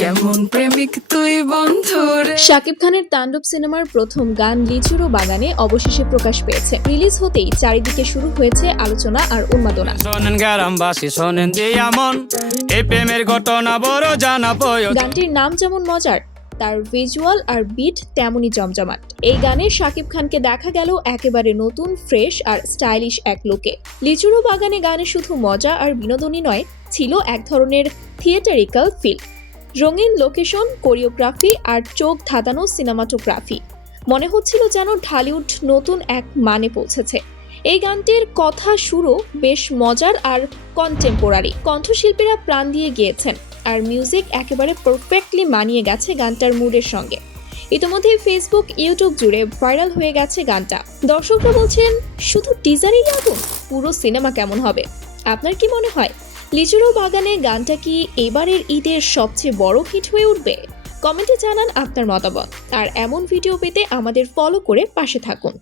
কেমন প্রেমিক তুই বন্ধুরে শাকিব খানের তাণ্ডব সিনেমার প্রথম গান লিচুরো বাগানে অবশেষে প্রকাশ পেয়েছে। রিলিজ হতেই চারিদিকে শুরু হয়েছে আলোচনা আর উন্মাদনা। শোনেন গ্রামবাসী শোনেন দিয়া এই প্রেমের ঘটনা বড় জানা গানটির নাম যেমন মজার তার ভিজুয়াল আর বিট তেমনই জমজমাট। এই গানে শাকিব খানকে দেখা গেল একেবারে নতুন ফ্রেশ আর স্টাইলিশ এক লোকে। লিচুরো বাগানে গানে শুধু মজা আর বিনোদনই নয় ছিল এক ধরনের থিয়েটারিক্যাল ফিল রঙিন লোকেশন, কোরিওগ্রাফি আর চোখ ধাঁধানো সিনেমাটোগ্রাফি। মনে হচ্ছিল যেন ঢালিউড নতুন এক মানে পৌঁছেছে। এই গানটির কথা শুরু বেশ মজার আর কন্টেম্পোরারি কণ্ঠশিল্পীরা প্রাণ দিয়ে গিয়েছেন আর মিউজিক একেবারে পারফেক্টলি মানিয়ে গেছে গানটার মুডের সঙ্গে। ইতিমধ্যে ফেসবুক ইউটিউব জুড়ে ভাইরাল হয়ে গেছে গানটা। দর্শকরা বলছেন, শুধু টিজারেই আগুন পুরো সিনেমা কেমন হবে? আপনার কি মনে হয়? লিচুরো বাগানের গানটা কি এবারের ঈদের সবচেয়ে বড় হিট হয়ে উঠবে? কমেন্টে জানান আপনার মতামত। আর এমন ভিডিও পেতে আমাদের ফলো করে পাশে থাকুন।